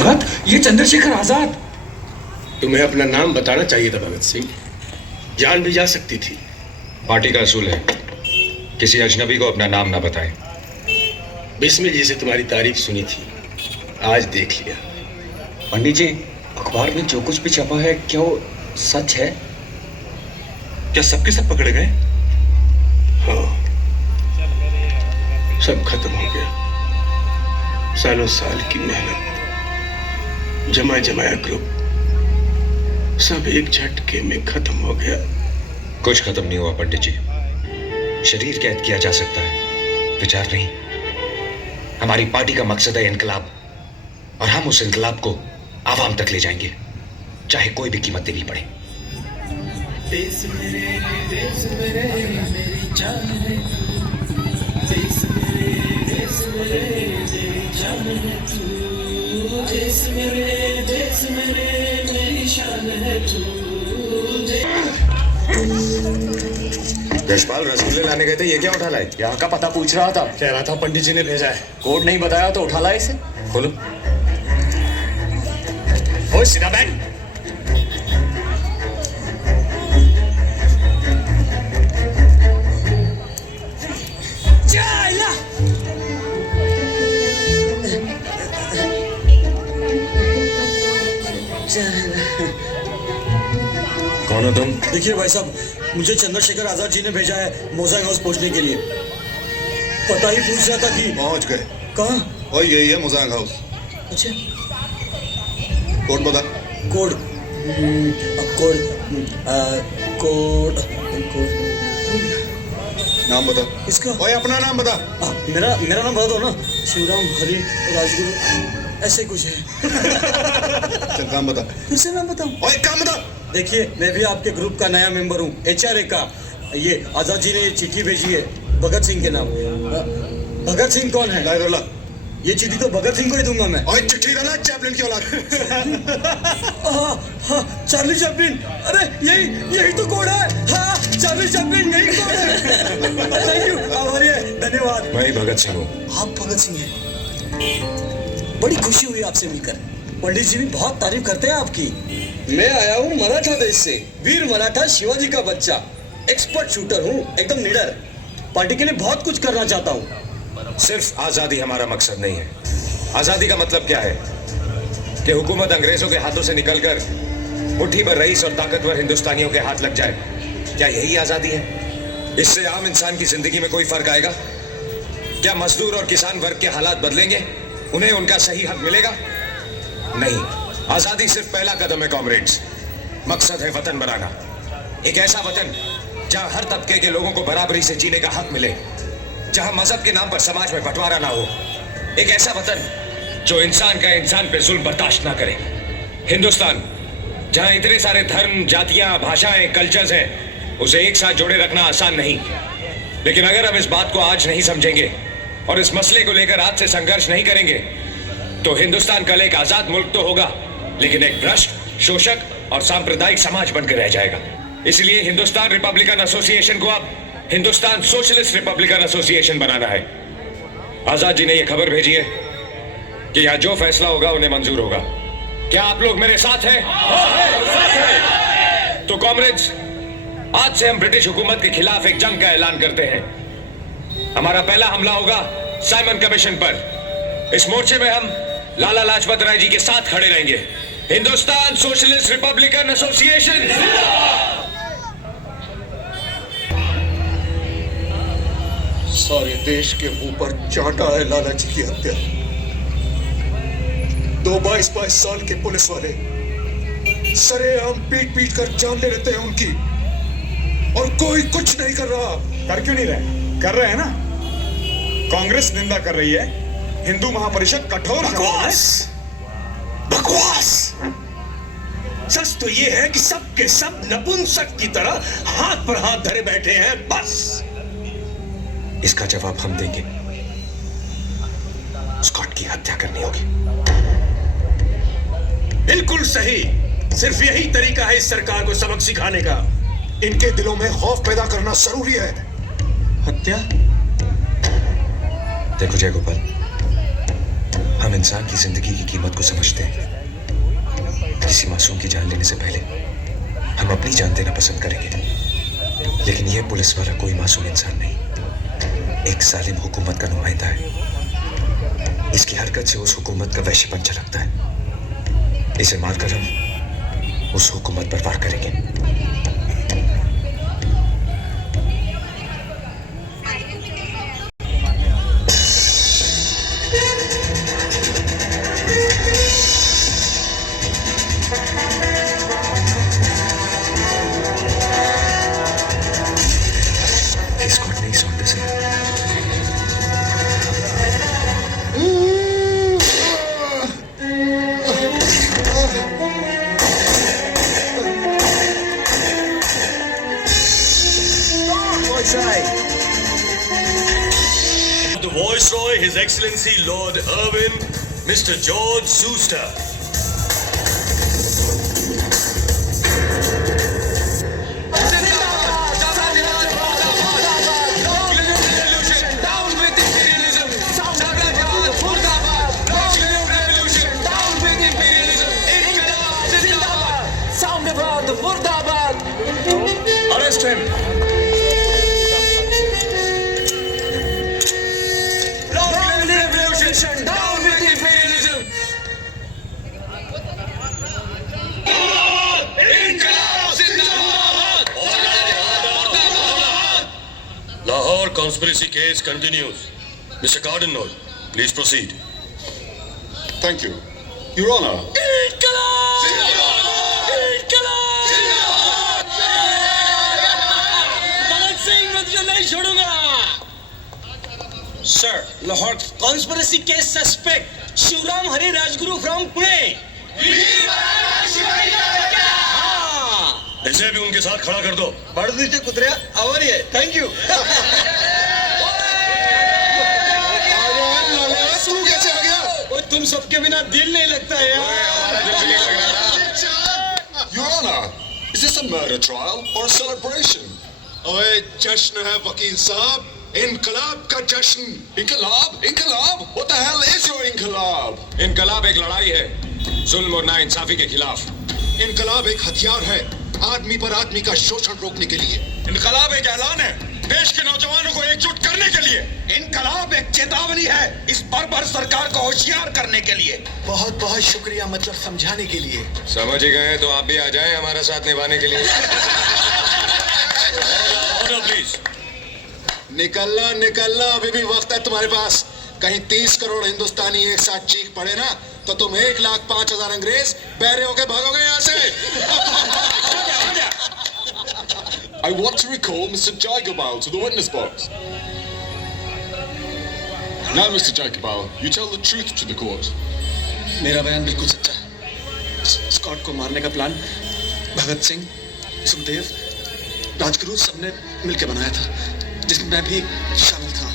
भगत, ये चंद्रशेखर आजाद। तुम्हें अपना नाम बताना चाहिए था भगत सिंह, जान भी जा सकती थी। पार्टी का असूल है, किसी अजनबी को अपना नाम ना बताएं। बिस्मिल जी से तुम्हारी तारीफ सुनी थी, आज देख लिया। पंडित जी, अखबार में जो कुछ भी छपा है क्या वो सच है? क्या सबके सब पकड़े गए? हाँ, सब खत्म हो गया। सालों साल की मेहनत, जमा जमाया ग्रुप, सब एक झटके में खत्म हो गया। कुछ खत्म नहीं हुआ पंडित जी। शरीर कैद किया जा सकता है, विचार नहीं। हमारी पार्टी का मकसद है इनकलाब, और हम उस इनकलाब को आवाम तक ले जाएंगे, चाहे कोई भी कीमत देनी पड़े। देश मेरे मेरी जान है, देश मेरे मेरी जान है तू, देश मेरे मेरी शान है तू। यशपाल, रसगुल्ले लाने गए थे, ये क्या उठा लाए? यहाँ का पता पूछ रहा था। कह रहा था पंडित जी ने भेजा है। कोड नहीं बताया तो उठा ला इसे। खोलो। ओ सीधा बैठ। कौन हो तुम? देखिए भाई साहब, मुझे चंद्रशेखर आजाद जी ने भेजा है मोजाइक हाउस पहुंचने के लिए। पता ही पूछ रहा था कि पहुंच गए। कहाँ? और यही है मोजाइक हाउस। अच्छा, कोड बता। कोड कोड कोड कोड नाम बता। इसका ओए अपना नाम बता। मेरा नाम बता दो ना। शिवराम हरि राजगुरु ऐसे कुछ है। चल काम बता। फिर से नाम बताऊं? ओए काम बता। देखिए, मैं भी आपके ग्रुप का नया मेंबर हूँ, HRA का। ये आजाद जी ने ये चिट्ठी भेजी है भगत सिंह के नाम। भगत सिंह कौन है? लाइदरला। ये चिट्ठी तो भगत सिंह को ही दूंगा मैं। ओए चिट्ठी डाला चैपलिन की औलाद। हाँ, चार्ली चैपलिन। अरे यही तो कोड है। हाँ, चार्ली चैपलिन, यही कोड है। थैंक यू, आभारी है, धन्यवाद। मैं ही भगत सिंह हूँ। आप भगत सिंह हैं? बड़ी खुशी हुई आपसे मिलकर। पंडित जी भी बहुत तारीफ करते हैं आपकी। मैं आया हूँ मराठा देश से, वीर मराठा शिवाजी का बच्चा। एक्सपर्ट शूटर हूँ, एकदम निडर। पार्टी के लिए बहुत कुछ करना चाहता हूँ। सिर्फ आजादी हमारा मकसद नहीं है। आजादी का मतलब क्या है? कि हुकूमत अंग्रेजों के हाथों से निकलकर मुट्ठी भर रईस और ताकतवर हिंदुस्तानियों के हाथ लग जाए। क्या यही आजादी है? इससे आम इंसान की जिंदगी में कोई फर्क आएगा? क्या मजदूर और किसान वर्ग के हालात बदलेंगे? उन्हें उनका सही हक मिलेगा? नहीं। आजादी सिर्फ पहला कदम है कॉमरेड्स। मकसद है वतन बनाना, एक ऐसा वतन जहां हर तबके के लोगों को बराबरी से जीने का हक मिले, जहां मजहब के नाम पर समाज में बंटवारा ना हो, एक ऐसा वतन जो इंसान का इंसान पे जुल्म बर्दाश्त ना करे। हिंदुस्तान जहां इतने सारे धर्म, जातियां, भाषाएं, कल्चर्स हैं, उसे एक साथ जोड़े रखना आसान नहीं। लेकिन अगर हम इस बात को आज नहीं समझेंगे और इस मसले को लेकर आज से संघर्ष नहीं करेंगे, तो हिंदुस्तान कल एक आजाद मुल्क तो होगा, लेकिन एक भ्रष्ट, शोषक और सांप्रदायिक समाज बनकर रह जाएगा। इसलिए हिंदुस्तान रिपब्लिकन एसोसिएशन को अब हिंदुस्तान सोशलिस्ट रिपब्लिकन एसोसिएशन बनाना है। आजाद जी ने यह खबर भेजी है कि यहाँ जो फैसला होगा उन्हें मंजूर होगा। क्या आप लोग मेरे साथ हैं? तो कॉमरेड्स, आज से हम ब्रिटिश हुकूमत के खिलाफ एक जंग का ऐलान करते हैं। हमारा पहला हमला होगा साइमन कमीशन पर। इस मोर्चे में हम लाला लाजपत राय जी के साथ खड़े रहेंगे। Hindustan socialist Republican association. सारे देश के ऊपर चाटा है लाला जी की हत्या। 2 22 साल के पुलिस वाले सरेआम पीट पीट कर जान ले लेते हैं उनकी, और कोई कुछ नहीं कर रहा। कर क्यों नहीं रहे? कर रहे हैं ना। कांग्रेस निंदा कर रही है, हिंदू महापरिषद कठोर बकवास, बकवास। सच तो ये है कि सब के सब नपुंसक की तरह हाथ पर हाथ धरे बैठे हैं, बस। इसका जवाब हम देंगे। स्कॉट की हत्या करनी होगी। बिल्कुल सही। सिर्फ यही तरीका है इस सरकार को सबक सिखाने का। इनके दिलों में खौफ पैदा करना जरूरी है। हत्या? देखो जयगोपाल, हम इंसान की जिंदगी की कीमत को समझते हैं। किसी मासूम की जान लेने से पहले हम अपनी जान देना पसंद करेंगे, लेकिन यह पुलिस वाला कोई मासूम इंसान नहीं, एक जालिम हुकूमत का नुमाइंदा है। इसकी हरकत से उस हुकूमत का वहशीपन झलकता है। इसे मारकर हम उस हुकूमत पर वार करेंगे। The Viceroy, His Excellency Lord Irwin, Mr. George Schuster. Arrest him! Down with imperialism! Lahore conspiracy case continues. Mr. Cardinal, please proceed. Thank you, Your Honor. Sir, Lahore conspiracy case suspect Shivram Hari Rajguru from Pune. इसे भी उनके साथ खड़ा कर दो। बढ़ दीजिए कुतरिया, our ये, thank you. तू कैसे आ गया? वो तुम सबके बिना दिल नहीं लगता है यार. Your Honor, is this a murder trial or a celebration? ओए जश्न है वकील साहब, इनकलाब का जश्न. इनकलाब? इनकलाब? What the hell is your इनकलाब? इनकलाब एक लड़ाई है जुल्म और नाइंसाफी के खिलाफ। इनकलाब एक हथियार है आदमी पर आदमी का शोषण रोकने के लिए. इनकलाब एक ऐलान है देश के नौजवानों को एकजुट करने के लिए। इनकलाब एक चेतावनी है इस बर्बर सरकार को होशियार करने के लिए. बहुत बहुत शुक्रिया, मतलब समझाने के लिए. समझ ही गए तो आप भी आ जाएं हमारा साथ निभाने के लिए। Order, please. निकलना निकलना, अभी भी वक्त है तुम्हारे पास. कहीं 30 करोड़ हिंदुस्तानी एक साथ चीख पड़े ना तो तुम 1,05,000 अंग्रेज बहरे होके भागोगे यहाँ से. I want to recall Mr. Jaigabal to the witness box. Now, Mr. Jaigabal, you tell the truth to the court. मेरा बयान बिल्कुल सच्चा है. स्कॉट को मारने का प्लान भगत सिंह, सुखदेव, राजगुरु सबने मिलकर बनाया था, जिसमें मैं भी शामिल था.